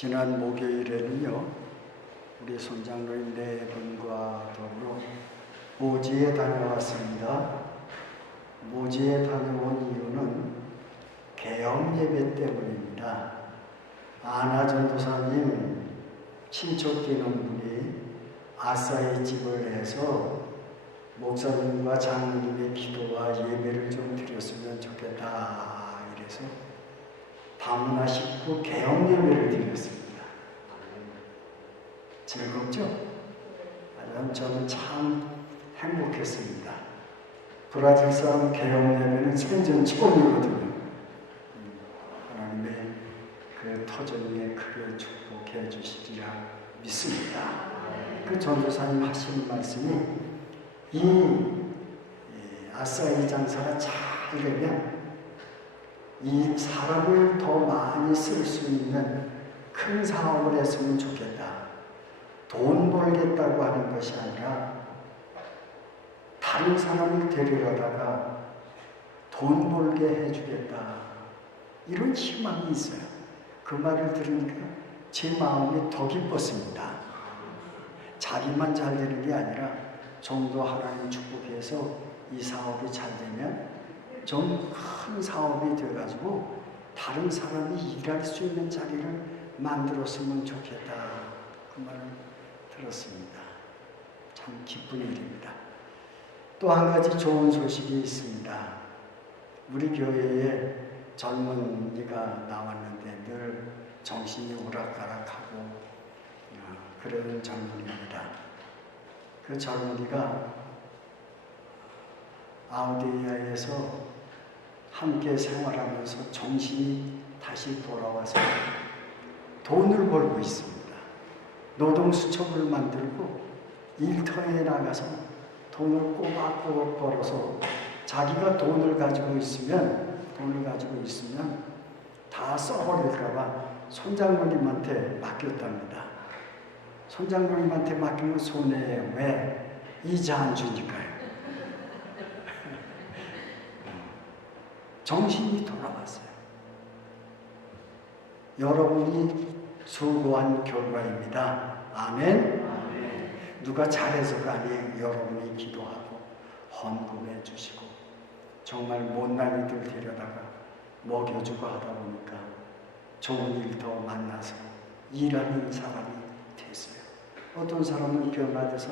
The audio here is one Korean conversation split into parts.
지난 목요일에는요, 우리 손장로님 네 분과 더불어 모지에 다녀왔습니다. 모지에 다녀온 이유는 개업 예배 때문입니다. 아나 전도사님 친척 되는 분이 아싸이 집을 해서 목사님과 장로님의 기도와 예배를 좀 드렸으면 좋겠다 이래서 다문화 식구 개업 예배를 드렸습니다. 즐겁죠? 저는 참 행복했습니다. 브라질 사람 개업 예배는 생전 처음이거든요. 하나님의 그 터전에 크게 축복해 주시리라 믿습니다. 그 전도사님 하신 말씀이 이 아싸이 장사가 잘 되면 이 사람을 더 많이 쓸 수 있는 큰 사업을 했으면 좋겠다. 돈 벌겠다고 하는 것이 아니라 다른 사람을 데려다가 돈 벌게 해주겠다. 이런 희망이 있어요. 그 말을 들으니까 제 마음이 더 기뻤습니다. 자기만 잘 되는 게 아니라 좀 더 하나님 축복해서 이 사업이 잘 되면 좀 큰 사업이 돼가지고 다른 사람이 일할 수 있는 자리를 만들었으면 좋겠다. 그 말을 들었습니다. 참 기쁜 일입니다. 또 한 가지 좋은 소식이 있습니다. 우리 교회에 젊은이가 나왔는데 늘 정신이 오락가락하고 그러는 젊은이입니다. 그 젊은이가 아우디아에서 함께 생활하면서 정신이 다시 돌아와서 돈을 벌고 있습니다. 노동수첩을 만들고 일터에 나가서 돈을 꼬박꼬박 벌어서 자기가 돈을 가지고 있으면 다 써버릴까봐 손장로님한테 맡겼답니다. 손장로님한테 맡기면 손해에 왜 이자 안 주니까요. 정신이 돌아왔어요. 여러분이 수고한 결과입니다. 아멘. 누가 잘해서가 아니에요. 여러분이 기도하고 헌금해 주시고 정말 못난 이들 데려다가 먹여주고 하다 보니까 좋은 일도 만나서 일하는 사람이 됐어요. 어떤 사람은 변화돼서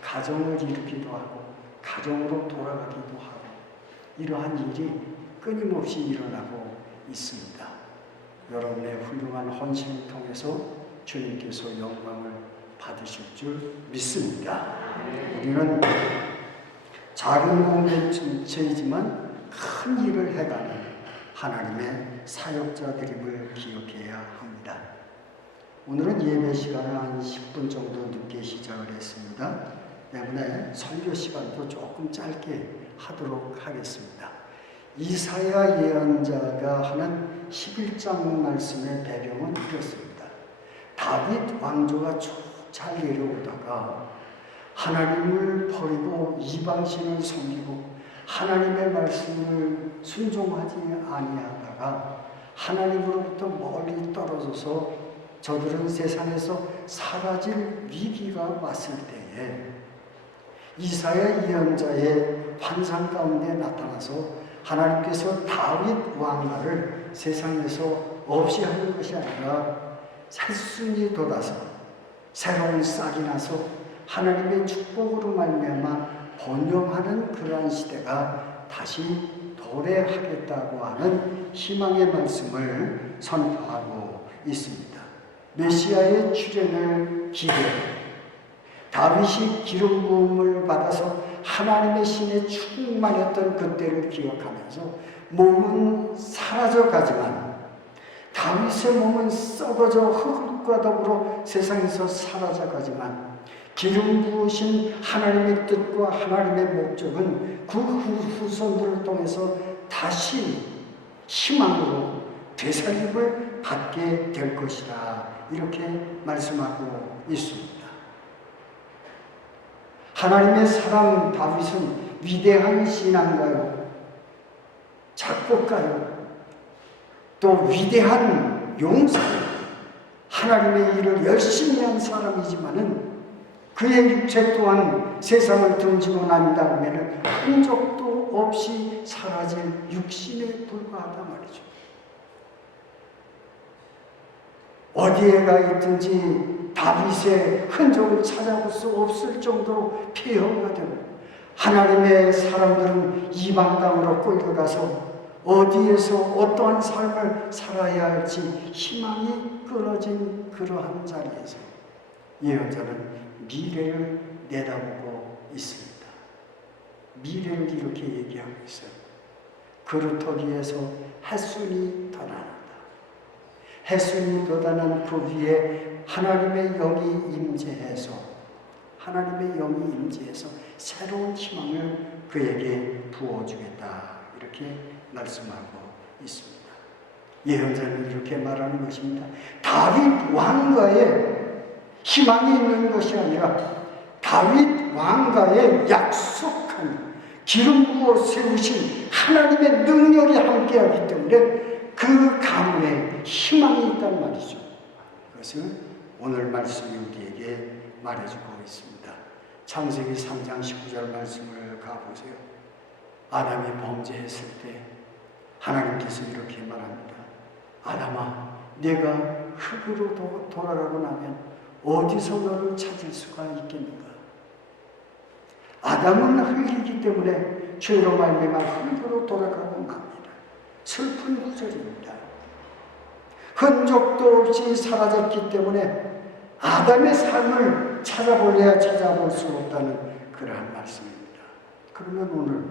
가정을 이루기도 하고 가정으로 돌아가기도 하고 이러한 일이 끊임없이 일어나고 있습니다. 여러분의 훌륭한 헌신을 통해서 주님께서 영광을 받으실 줄 믿습니다. 우리는 작은 공동체이지만 큰 일을 해가는 하나님의 사역자들임을 기억해야 합니다. 오늘은 예배 시간을 한 10분 정도 늦게 시작을 했습니다. 때문에 설교 시간도 조금 짧게 하도록 하겠습니다. 이사야 예언자가 하는 11장 말씀의 배경은 이렇습니다. 다윗 왕조가 쭉 잘 내려오다가 하나님을 버리고 이방신을 섬기고 하나님의 말씀을 순종하지 아니하다가 하나님으로부터 멀리 떨어져서 저들은 세상에서 사라질 위기가 왔을 때에 이사야 예언자의 환상 가운데 나타나서 하나님께서 다윗 왕가를 세상에서 없이 하는 것이 아니라 새순이 돋아서 새로운 싹이 나서 하나님의 축복으로 말미암아 번영하는 그러한 시대가 다시 도래하겠다고 하는 희망의 말씀을 선포하고 있습니다. 메시아의 출현을 기대하고 다윗이 기름 부음을 받아서 하나님의 신에 충만했던 그때를 기억하면서 몸은 사라져가지만 다윗의 몸은 썩어져 흙과 더불어 세상에서 사라져가지만 기름 부으신 하나님의 뜻과 하나님의 목적은 그 후손들을 통해서 다시 희망으로 되살림을 받게 될 것이다. 이렇게 말씀하고 있습니다. 하나님의 사람 다윗은 위대한 신앙가요, 작곡가요, 또 위대한 용사요. 하나님의 일을 열심히 한 사람이지만은 그의 육체 또한 세상을 등지고 난 다음에는 흔적도 없이 사라질 육신에 불과하다 말이죠. 어디에 가 있든지 다윗의 흔적을 찾아볼 수 없을 정도로 폐허가 되고, 하나님의 사람들은 이방 땅으로 끌려가서 어디에서 어떠한 삶을 살아야 할지 희망이 끊어진 그러한 자리에서 예언자는 미래를 내다보고 있습니다. 미래를 이렇게 얘기하고 있어요. 그루터 위에서 햇순이 돋아난다. 햇순이 돋아난 그 위에 하나님의 영이 임재해서, 하나님의 영이 임재해서 새로운 희망을 그에게 부어주겠다, 이렇게 말씀하고 있습니다. 예언자는 이렇게 말하는 것입니다. 다윗 왕가에 희망이 있는 것이 아니라 다윗 왕가에 약속한 기름 부어 세우신 하나님의 능력이 함께하기 때문에 그 가문에 희망이 있단 말이죠. 그것을 오늘 말씀이 우리에게 말해주고 있습니다. 창세기 3장 19절 말씀을 가보세요. 아담이 범죄했을 때 하나님께서 이렇게 말합니다. 아담아, 네가 흙으로 돌아가고 나면 어디서 너를 찾을 수가 있겠는가? 아담은 흙이기 때문에 죄로 말미암아 흙으로 돌아가고 맙니다. 슬픈 구절입니다. 흔적도 없이 사라졌기 때문에 아담의 삶을 찾아볼래야 찾아볼 수 없다는 그러한 말씀입니다. 그러면 오늘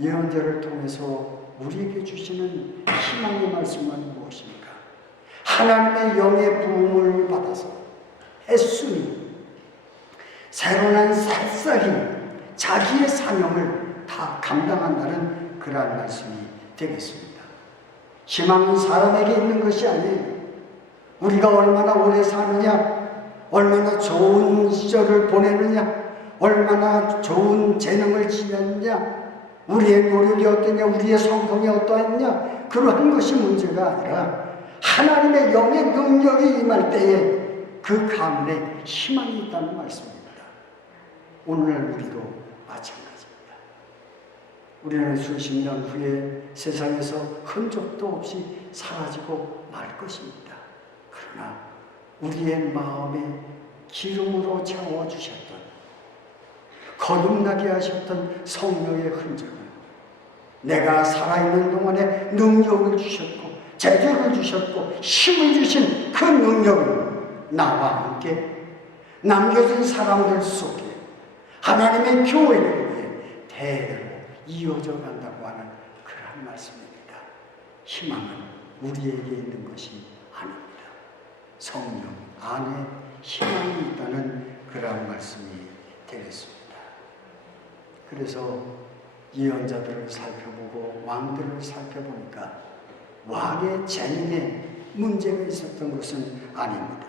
예언자를 통해서 우리에게 주시는 희망의 말씀은 무엇입니까? 하나님의 영의 부음을 받아서 햇순이 새로난 새싹이 자기의 사명을 다 감당한다는 그러한 말씀이 되겠습니다. 희망은 사람에게 있는 것이 아니에요. 우리가 얼마나 오래 사느냐, 얼마나 좋은 시절을 보내느냐, 얼마나 좋은 재능을 지녔느냐, 우리의 노력이 어떠냐, 우리의 성공이 어떠했냐, 그러한 것이 문제가 아니라 하나님의 영의 능력이 임할 때에 그 가문에 희망이 있다는 말씀입니다. 오늘날 우리도 마찬가지입니다. 우리는 수십 년 후에 세상에서 흔적도 없이 사라지고 말 것입니다. 그러나 우리의 마음에 기름으로 채워주셨던, 거듭나게 하셨던 성령의 흔적을, 내가 살아있는 동안에 능력을 주셨고 재주를 주셨고 힘을 주신 그 능력을 나와 함께 남겨진 사람들 속에 하나님의 교회를 위해 대대로 이어져 간다고 하는 그런 말씀입니다. 희망은 우리에게 있는 것이 아닙니다. 성령 안에 희망이 있다는 그런 말씀이 되겠습니다. 그래서 예언자들을 살펴보고 왕들을 살펴보니까 왕의 재능에 문제가 있었던 것은 아닙니다.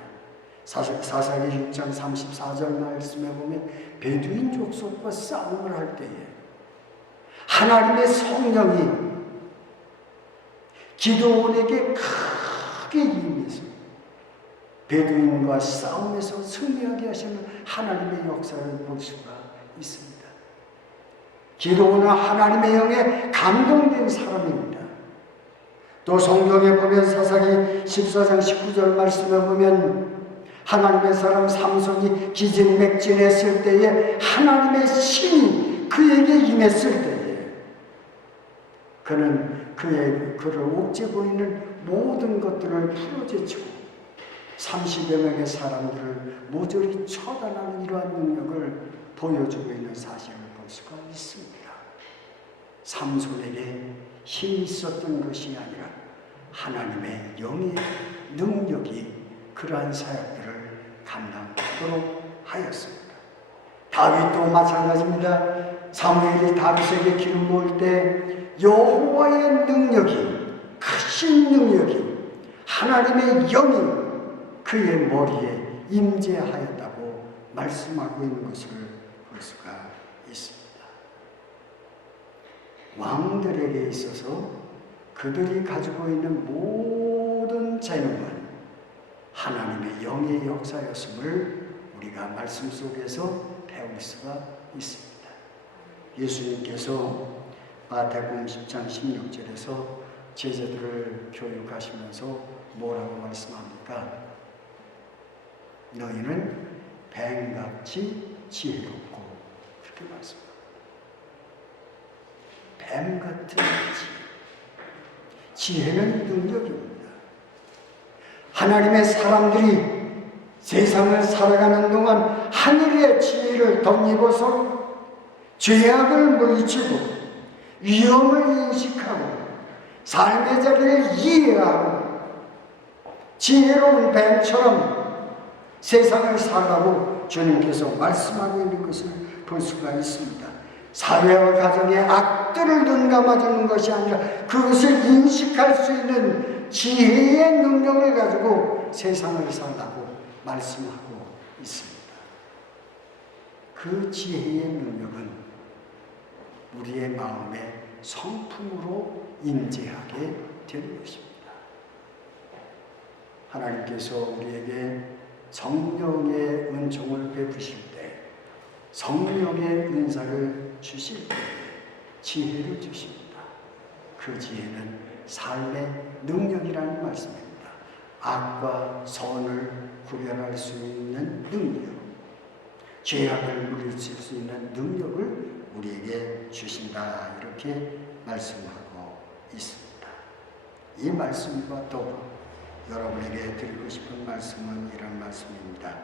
사사기 6장 34절 말씀에 보면 베두인 족속과 싸움을 할 때에 하나님의 성령이 기드온에게 크게 임해서 베두인과 싸움에서 승리하게 하시는 하나님의 역사를 볼 수가 있습니다. 기드온은 하나님의 영에 감동된 사람입니다. 또 성경에 보면 사사기 14장 19절 말씀에 보면 하나님의 사람 삼손이 기진맥진했을 때에 하나님의 신이 그에게 임했을 때에 그는 그를 옥죄고 있는 모든 것들을 풀어제치고 30여 명의 사람들을 모조리 처단하는 이러한 능력을 보여주고 있는 사실을 볼 수가 있습니다. 삼손에게 힘이 있었던 것이 아니라 하나님의 영의 능력이 그러한 사역들을 감당하도록 하였습니다. 다윗도 마찬가지입니다. 사무엘이 다윗에게 기름 부을 때 여호와의 능력이, 크신 능력이, 하나님의 영이 그의 머리에 임재하였다고 말씀하고 있는 것을 볼 수가 있습니다. 왕들에게 있어서 그들이 가지고 있는 모든 재능은 하나님의 영의 역사였음을 우리가 말씀 속에서 배울 수가 있습니다. 예수님께서 마태복음 10장 16절에서 제자들을 교육하시면서 뭐라고 말씀합니까? 너희는 뱀같이 지혜롭고, 그렇게 말씀합니다. 뱀같은 지혜는 능력입니다. 하나님의 사람들이 세상을 살아가는 동안 하늘의 지혜를 덧입어서 죄악을 물리치고 위험을 인식하고 삶의 자리를 이해하고 지혜로운 뱀처럼 세상을 살아가고 주님께서 말씀하고 있는 것을 볼 수가 있습니다. 사회와 가정의 악들을 눈감아주는 것이 아니라 그것을 인식할 수 있는 지혜의 능력을 가지고 세상을 살라고 말씀하고 있습니다. 그 지혜의 능력은 우리의 마음에 성품으로 임재하게 되는 것입니다. 하나님께서 우리에게 성령의 은총을 베푸실 때, 성령의 은사를 주실 때 지혜를 주십니다. 그 지혜는 삶의 능력이라는 말씀입니다. 악과 선을 구별할 수 있는 능력, 죄악을 물리칠 수 있는 능력을 우리에게 주신다, 이렇게 말씀하고 있습니다. 이 말씀과 또 여러분에게 드리고 싶은 말씀은 이런 말씀입니다.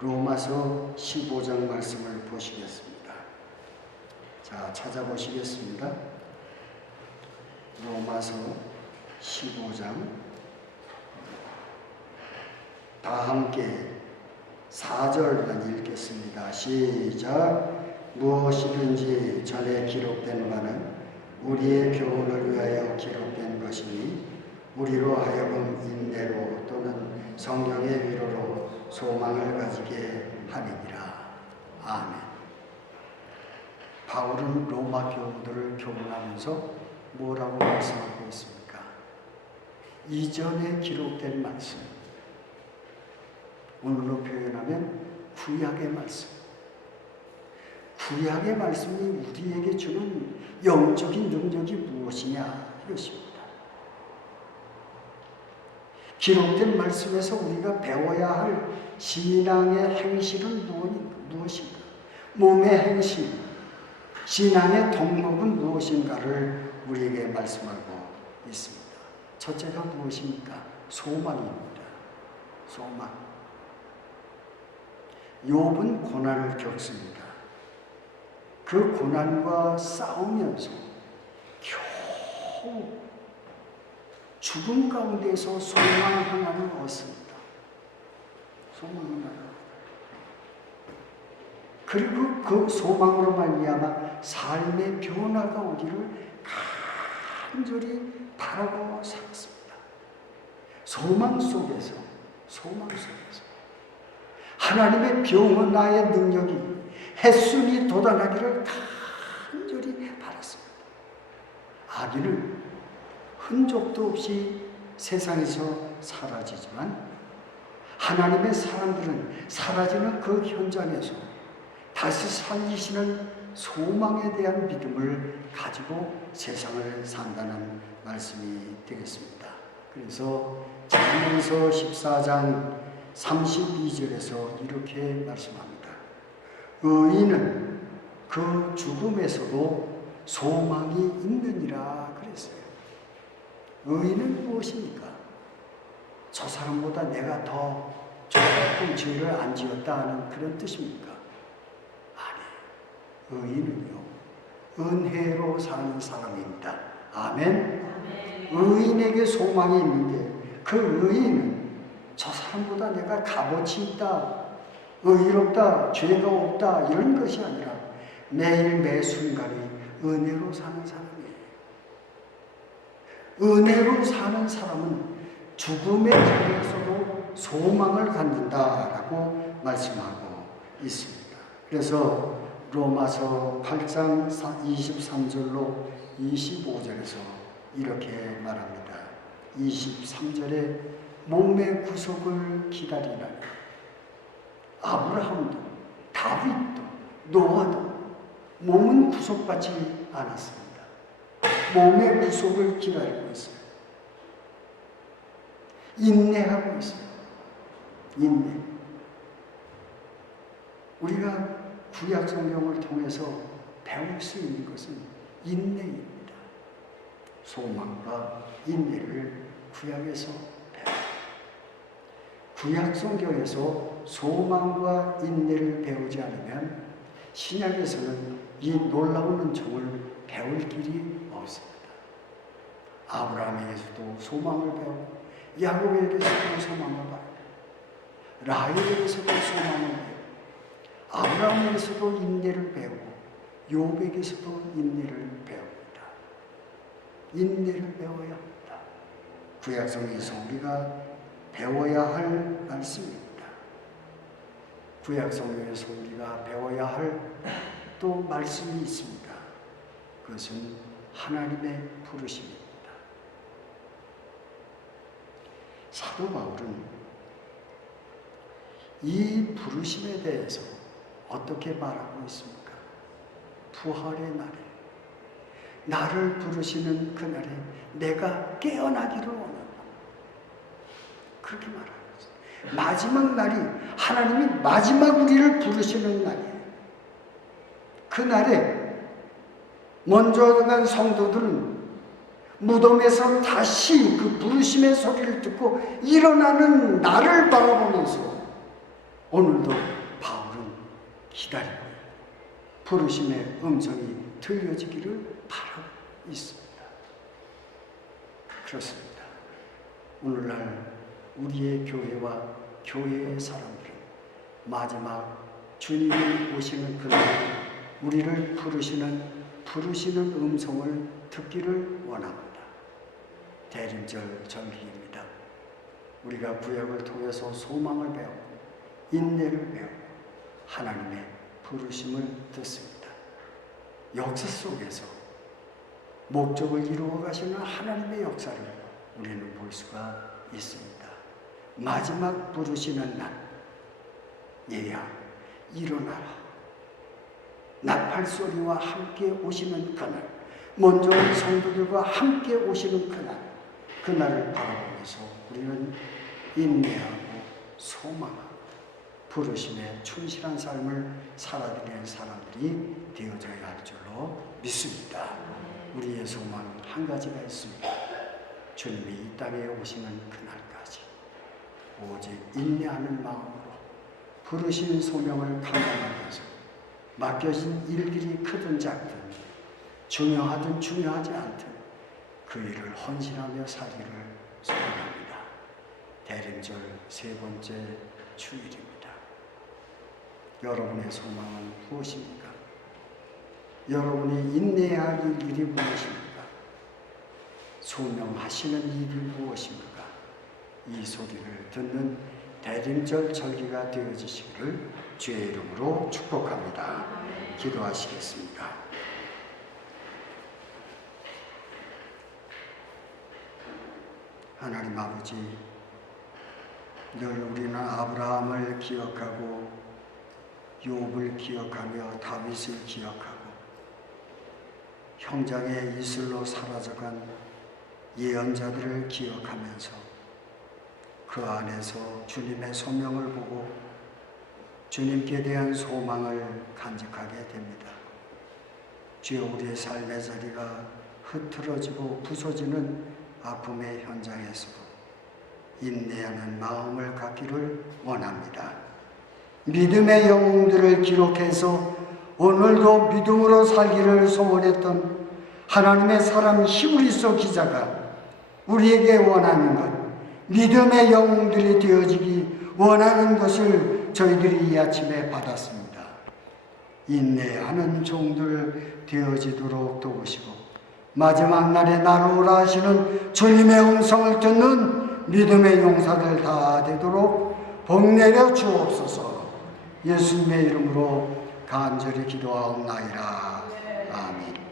로마서 15장 말씀을 보시겠습니다. 자, 찾아보시겠습니다. 로마서 15장, 다 함께 4절만 읽겠습니다. 시작. 무엇이든지 전에 기록된 바는 우리의 교훈을 위하여 기록된 것이니 우리로 하여금 인내로 또는 성령의 위로로 소망을 가지게 하느니라. 아멘. 바울은 로마 교우들을 교훈하면서 뭐라고 말씀하고 있습니까? 이전에 기록된 말씀, 오늘로 표현하면 구약의 말씀, 구약의 말씀이 우리에게 주는 영적인 능력이 무엇이냐, 이것입니다. 기록된 말씀에서 우리가 배워야 할 신앙의 행실은 무엇인가? 몸의 행실, 신앙의 덕목은 무엇인가를 우리에게 말씀하고 있습니다. 첫째가 무엇입니까? 소망입니다. 소망. 욥은 고난을 겪습니다. 그 고난과 싸우면서 겨우 죽음 가운데서 소망 하나를 얻습니다. 소망 하나를. 그리고 그 소망으로 말미암아 삶의 변화가 오기를 간절히 바라고 살았습니다. 소망 속에서 하나님의 병원나의 능력이 햇순이 돋아나기를 간절히 바랐습니다. 아기는 흔적도 없이 세상에서 사라지지만 하나님의 사람들은 사라지는 그 현장에서 다시 살리시는 소망에 대한 믿음을 가지고 세상을 산다는 말씀이 되겠습니다. 그래서 잠언서 14장 32절에서 이렇게 말씀합니다. 의인은 그 죽음에서도 소망이 있느니라 그랬어요. 의인은 무엇입니까? 저 사람보다 내가 더 조금 죄를 안 지었다 하는 그런 뜻입니까? 아니, 의인은요, 은혜로 사는 사람입니다. 아멘. 의인에게 소망이 있는데 그 의인은 저 사람보다 내가 값어치 있다, 의롭다, 죄가 없다, 이런 것이 아니라 매일 매 순간이 은혜로 사는 사람이에요. 은혜로 사는 사람은 죽음의 자리에서도 소망을 갖는다라고 말씀하고 있습니다. 그래서 로마서 8장 23절로 25절에서 이렇게 말합니다. 23절에 몸의 구속을 기다리나니 아브라함도 다윗도 노아도 몸은 구속받지 않았습니다. 몸의 구속을 기다리고 있어요. 인내하고 있어요. 인내. 우리가 구약 성경을 통해서 배울 수 있는 것은 인내입니다. 소망과 인내를 구약에서 배워요. 구약 성경에서 소망과 인내를 배우지 않으면 신약에서는 이 놀라운 은총을 배울 길이 없습니다. 아브라함에게서도 소망을 배우고 야곱에게서도 소망을 배우고 라헬에게서도 소망을 배우고 아브라함에게서도 인내를 배우고 욥에게서도 인내를 배웁니다. 인내를 배워야 합니다. 구약성에서 우리가 배워야 할 말씀입니다. 구약성경에서 우리가 배워야 할 또 말씀이 있습니다. 그것은 하나님의 부르심입니다. 사도 바울은 이 부르심에 대해서 어떻게 말하고 있습니까? 부활의 날에 나를 부르시는 그날에 내가 깨어나기를 원한다. 그렇게 말하고 있어요. 마지막 날이 하나님이 마지막 우리를 부르시는 날이에요. 그 날에 먼저 간 성도들은 무덤에서 다시 그 부르심의 소리를 듣고 일어나는 나를 바라보면서 오늘도 바울은 기다리고 부르심의 음성이 들려지기를 바라고 있습니다. 그렇습니다. 오늘날 우리의 교회와 교회의 사람들은 마지막 주님이 오시는 그날 우리를 부르시는 음성을 듣기를 원합니다. 대림절 전기입니다. 우리가 구약을 통해서 소망을 배우고 인내를 배우고 하나님의 부르심을 듣습니다. 역사 속에서 목적을 이루어 가시는 하나님의 역사를 우리는 볼 수가 있습니다. 마지막 부르시는 날, 얘야 일어나라. 나팔소리와 함께 오시는 그날, 먼저 온 성도들과 함께 오시는 그날을 바라보면서 우리는 인내하고 소망하고 부르심에 충실한 삶을 살아가는 사람들이 되어져야 할 줄로 믿습니다. 우리의 소망은 한 가지가 있습니다. 주님이 이 땅에 오시는 그날까지 오직 인내하는 마음으로 부르신 소명을 감당하면서 맡겨진 일들이 크든 작든 중요하든 중요하지 않든 그 일을 헌신하며 살기를 소원합니다. 대림절 세 번째 주일입니다. 여러분의 소망은 무엇입니까? 여러분이 인내해야 할 일이 무엇입니까? 소명하시는 일이 무엇입니까? 이 소리를 듣는 대림절 절기가 되어지시기를 주의 이름으로 축복합니다. 기도하시겠습니다. 하나님 아버지, 늘 우리는 아브라함을 기억하고 욥을 기억하며 다윗을 기억하고 형장의 이슬로 사라져간 예언자들을 기억하면서 그 안에서 주님의 소명을 보고 주님께 대한 소망을 간직하게 됩니다. 주여, 우리의 삶의 자리가 흐트러지고 부서지는 아픔의 현장에서도 인내하는 마음을 갖기를 원합니다. 믿음의 영웅들을 기록해서 오늘도 믿음으로 살기를 소원했던 하나님의 사람 히브리서 기자가 우리에게 원하는 것, 믿음의 영웅들이 되어지기 원하는 것을 저희들이 이 아침에 받았습니다. 인내하는 종들 되어지도록 도우시고 마지막 날에 나로 오라 하시는 주님의 음성을 듣는 믿음의 용사들 다 되도록 복내려 주옵소서. 예수님의 이름으로 간절히 기도하옵나이다. 아멘.